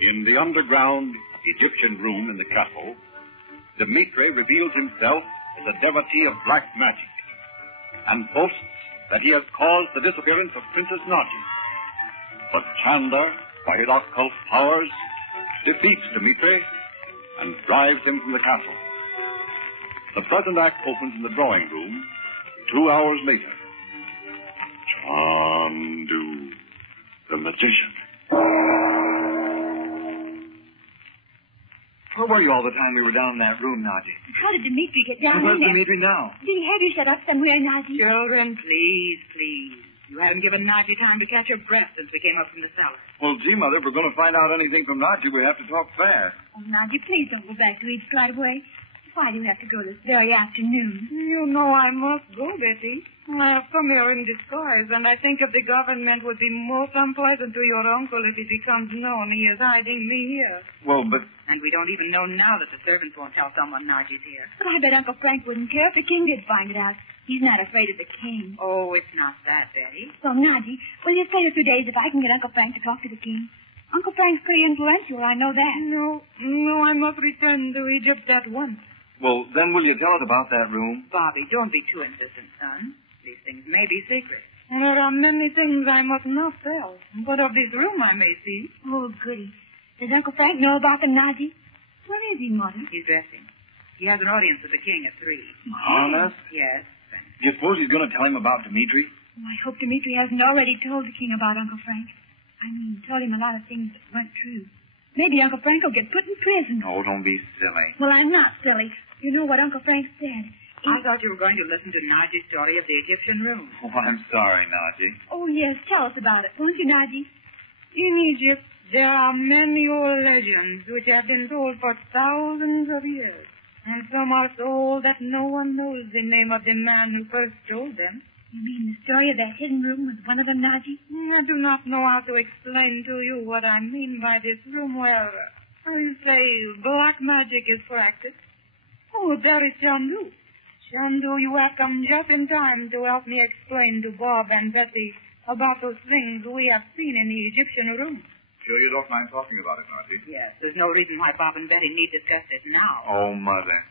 In the underground Egyptian room in the castle, Dmitri reveals himself as a devotee of black magic and boasts that he has caused the disappearance of Princess Naji. But Chandu, by his occult powers, defeats Dmitri and drives him from the castle. The present act opens in the drawing room 2 hours later. Chandu the Magician. Where were you all the time we were down in that room, Naji? How did Dmitri get down Where's there? Dmitri now? Did he have you shut up somewhere, Naji? Children, please. You haven't given Naji time to catch her breath since we came up from the cellar. Well, gee, Mother, if we're going to find out anything from Naji, we have to talk fast. Oh, Naji, please don't go back to Egypt right away. Why do you have to go this very afternoon? You know I must go, Betty. I have come here in disguise, and I think if the government would be most unpleasant to your uncle if it becomes known he is hiding me here. Well, but... And we don't even know now that the servants won't tell someone Naji's here. But I bet Uncle Frank wouldn't care if the king did find it out. He's not afraid of the king. Oh, it's not that, Betty. So, Naji, will you stay a few days if I can get Uncle Frank to talk to the king? Uncle Frank's pretty influential, I know that. No, I must return to Egypt at once. Well, then will you tell us about that room? Bobby, don't be too insistent, son. These things may be secret. And there are many things I must not tell. But of this room I may see. Oh, goody. Does Uncle Frank know about them, Naji? Where is he, Mother? He's dressing. He has an audience with the king at 3. Honest? Yes. Do you suppose he's going to tell him about Dmitri? Oh, I hope Dmitri hasn't already told the king about Uncle Frank. I mean, told him a lot of things that weren't true. Maybe Uncle Frank will get put in prison. Oh, don't be silly. Well, I'm not silly. You know what Uncle Frank said. I thought you were going to listen to Naji's story of the Egyptian room. Oh, I'm sorry, Naji. Oh, yes. Tell us about it, won't you, Naji? In Egypt, there are many old legends which have been told for thousands of years. And some are so old that no one knows the name of the man who first told them. You mean the story of that hidden room with one of them, Naji? I do not know how to explain to you what I mean by this room where, you say, black magic is practiced. Oh, there is Chandu. Chandu, you have come just in time to help me explain to Bob and Betty about those things we have seen in the Egyptian room. Sure you don't mind talking about it, Naji? Yes, there's no reason why Bob and Betty need discuss it now. Oh, Mother.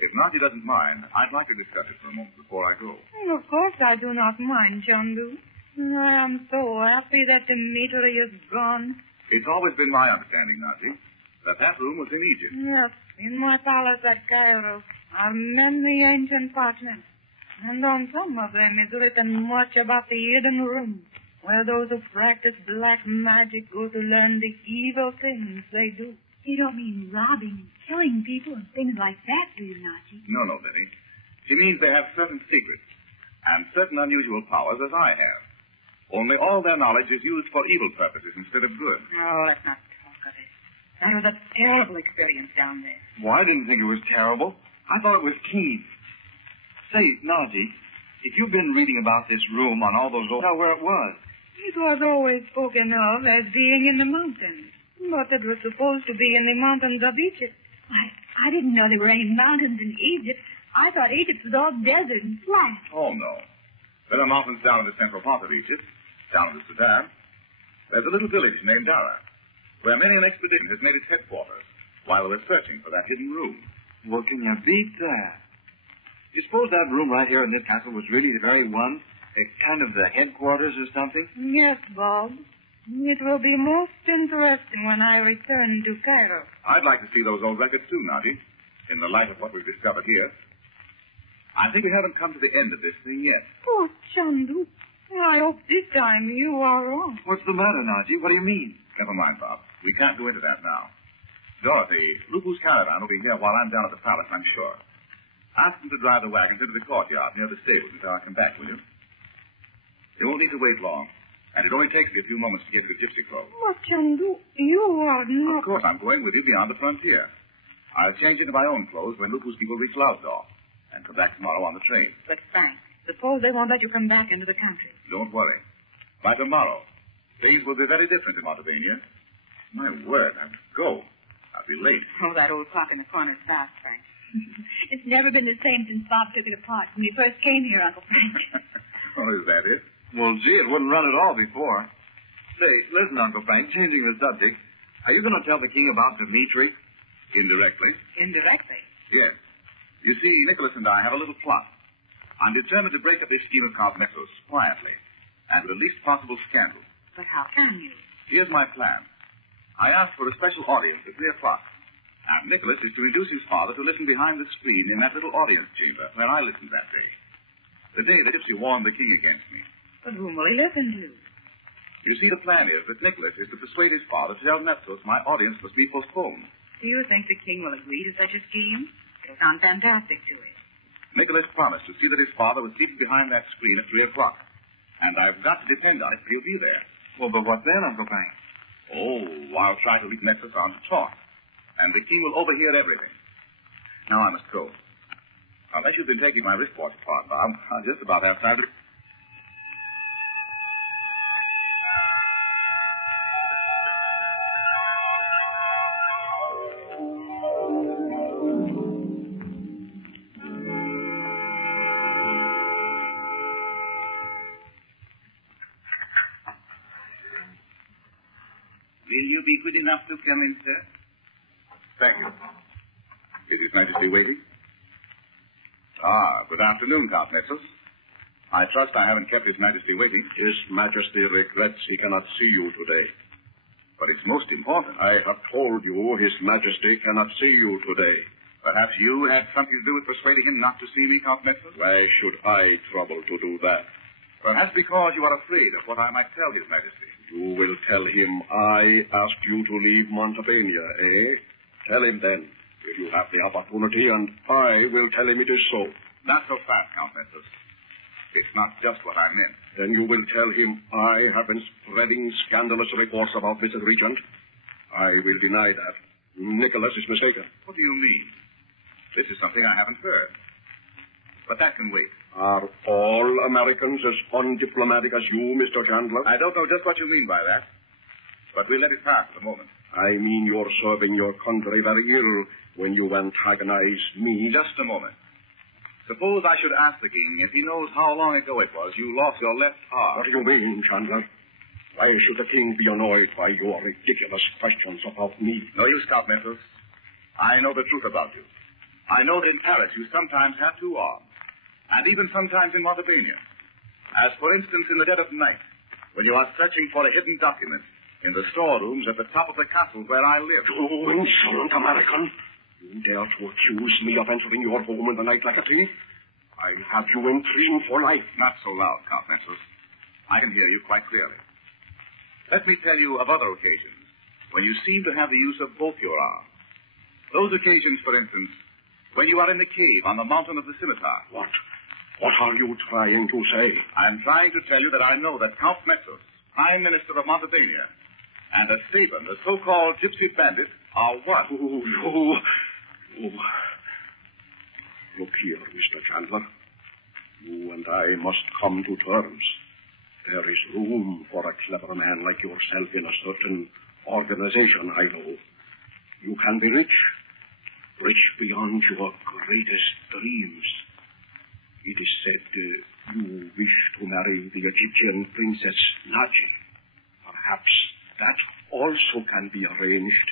If Naji doesn't mind, I'd like to discuss it for a moment before I go. Of course I do not mind, Chandu. I am so happy that Dmitri is gone. It's always been my understanding, Naji, that room was in Egypt. Yes, in my palace at Cairo are many ancient parchments, and on some of them is written much about the hidden room, where those who practice black magic go to learn the evil things they do. You don't mean robbing and killing people and things like that, do you, Naji? No, Betty. She means they have certain secrets and certain unusual powers, as I have. Only all their knowledge is used for evil purposes instead of good. Oh, let's not talk of it. That was a terrible experience down there. Well, I didn't think it was terrible. I thought it was keen. Say, Naji, if you've been reading about this room on all those old... Tell where it was. It was always spoken of as being in the mountains, but it was supposed to be in the mountains of Egypt. I didn't know there were any mountains in Egypt. I thought Egypt was all desert and flat. Oh, no. There are mountains down in the central part of Egypt, down in the Sudan. There's a little village named Dara, where many an expedition has made its headquarters while they were searching for that hidden room. Well, can you beat that? Do you suppose that room right here in this castle was really the very one? Kind of the headquarters or something? Yes, Bob. It will be most interesting when I return to Cairo. I'd like to see those old records too, Naji, in the light of what we've discovered here. I think we haven't come to the end of this thing yet. Oh, Chandu, I hope this time you are wrong. What's the matter, Naji? What do you mean? Never mind, Bob. We can't go into that now. Dorothy, Lupu's caravan will be here while I'm down at the palace, I'm sure. Ask them to drive the wagons into the courtyard near the stables until I come back, will you? They won't need to wait long, and it only takes me a few moments to get to the gypsy clothes. But, Chandu, you are not... Of course, I'm going with you beyond the frontier. I'll change into my own clothes when Lupu's people reach Lausdorff and come back tomorrow on the train. But, Frank, suppose they won't let you come back into the country. Don't worry. By tomorrow, things will be very different in Montevania. My word, I have to go. I'll be late. Oh, that old clock in the corner's fast, Frank. It's never been the same since Bob took it apart when we first came here, Uncle Frank. Oh, is that it? Well, gee, it wouldn't run at all before. Say, listen, Uncle Frank, changing the subject, Are you going to tell the king about Dmitri? Indirectly. Indirectly? Yes. You see, Nicholas and I have a little plot. I'm determined to break up this scheme of Count Metzos quietly and with the least possible scandal. But how can you? Here's my plan. I asked for a special audience at 3 o'clock. And Nicholas is to induce his father to listen behind the screen in that little audience chamber where I listened that day. The day the gypsy warned the king against me. But whom will he listen to? You see, the plan is that Nicholas is to persuade his father to tell Metzos my audience must be postponed. Do you think the king will agree to such a scheme? It'll sound fantastic to him. Nicholas promised to see that his father was seated behind that screen at 3 o'clock. And I've got to depend on it that he'll be there. Well, but what then, Uncle Frank? Oh, I'll try to lead Metzos on to talk. And the king will overhear everything. Now I must go. Unless you've been taking my wristwatch apart, Bob, I'll just about have time to... Will you be good enough to come in, sir? Thank you. Is His Majesty waiting? Ah, good afternoon, Count Metzos. I trust I haven't kept His Majesty waiting. His Majesty regrets he cannot see you today. But it's most important. I have told you His Majesty cannot see you today. Perhaps you had something to do with persuading him not to see me, Count Metzos? Why should I trouble to do that? Perhaps because you are afraid of what I might tell His Majesty. You will tell him I asked you to leave Montepania, eh? Tell him then, if you have the opportunity, and I will tell him it is so. Not so fast, Count Metzos. It's not just what I meant. Then you will tell him I have been spreading scandalous reports about Mrs. Regent. I will deny that. Nicholas is mistaken. What do you mean? This is something I haven't heard. But that can wait. Are all Americans as undiplomatic as you, Mr. Chandler? I don't know just what you mean by that. But we'll let it pass for the moment. I mean you're serving your country very ill when you antagonize me. Just a moment. Suppose I should ask the king if he knows how long ago it was you lost your left arm. What do you mean, Chandler? Why should the king be annoyed by your ridiculous questions about me? No use, Count Metzos. I know the truth about you. I know that in Paris you sometimes have 2 arms, and even sometimes in Montepania. As, for instance, in the dead of night, when you are searching for a hidden document in the storerooms at the top of the castle where I live. You insolent American! You dare to accuse me of entering your home in the night like a thief? I'll have you in prison for life. Not so loud, Count Metzos. I can hear you quite clearly. Let me tell you of other occasions when you seem to have the use of both your arms. Those occasions, for instance, when you are in the cave on the mountain of the scimitar. What? What are you trying to say? I'm trying to tell you that I know that Count Metzos, Prime Minister of Montepania, and a Stephen, the so-called gypsy bandit, are one. Look here, Mr. Chandler. You and I must come to terms. There is room for a clever man like yourself in a certain organization, I know. You can be rich beyond your greatest dreams. It is said you wish to marry the Egyptian princess Naji. Perhaps that also can be arranged.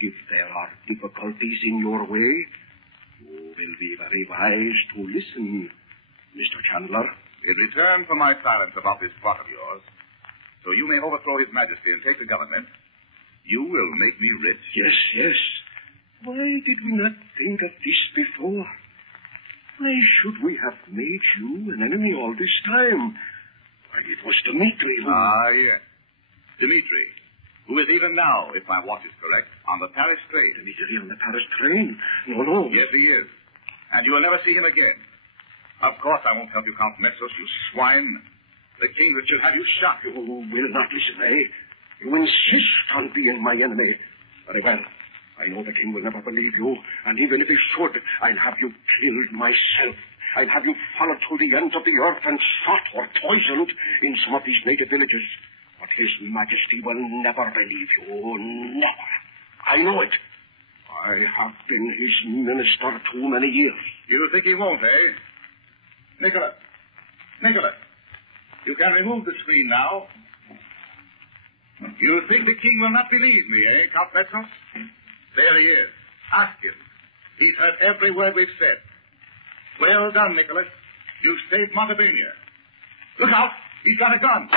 If there are difficulties in your way, you will be very wise to listen, Mr. Chandler. In return for my silence about this plot of yours, so you may overthrow His Majesty and take the government, you will make me rich. Yes. Why did we not think of this before? Why should we have made you an enemy all this time? Why, it was Dmitri who... Ah, yes. Dmitri, who is even now, if my watch is correct, on the Paris train. Dmitri on the Paris train? No. Yes, he is. And you will never see him again. Of course I won't help you, Count Metzos, you swine. The king should have you shot. You will not listen, eh? You insist on being my enemy. Very well. I know the king will never believe you, and even if he should, I'll have you killed myself. I'll have you followed to the ends of the earth and shot or poisoned in some of these native villages. But His Majesty will never believe you. Never. I know it. I have been his minister too many years. You think he won't, eh? Nicholas, you can remove the screen now. You think the king will not believe me, eh, Count Petros? There he is. Ask him. He's heard every word we've said. Well done, Nicholas. You've saved Montevania. Look out! He's got a gun.